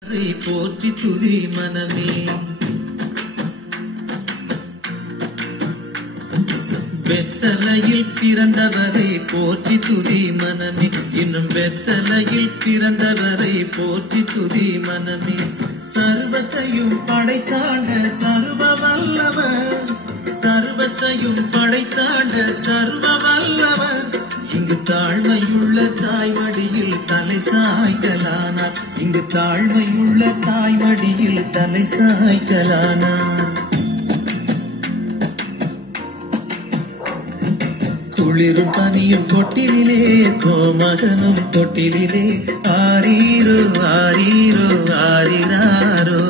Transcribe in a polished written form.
போற்றி துதி மனமே வெத்தலையில் பிறந்தவரை போற்றி துதி மனமே இன்னும் வெத்தலையில் பிறந்தவரை போற்றி துதி மனமே சர்வத்தையும் படைத்தாண்ட சர்வ வல்லவர் சர்வத்தையும் படைத்தாண்ட சர்வ வல்லவர் இங்கு தாழ்மையுள்ள தாய்மடியில் தலை சாய்க்கலானார் இங்கு தாழ்மையுள்ள தாய்மடியில் தலை சாய்க்கலானார் குளிரும் பனியும் தொட்டிலே கோமகனும் தொட்டிலே ஆரீரோ ஆரீரோ ஆரிராரோ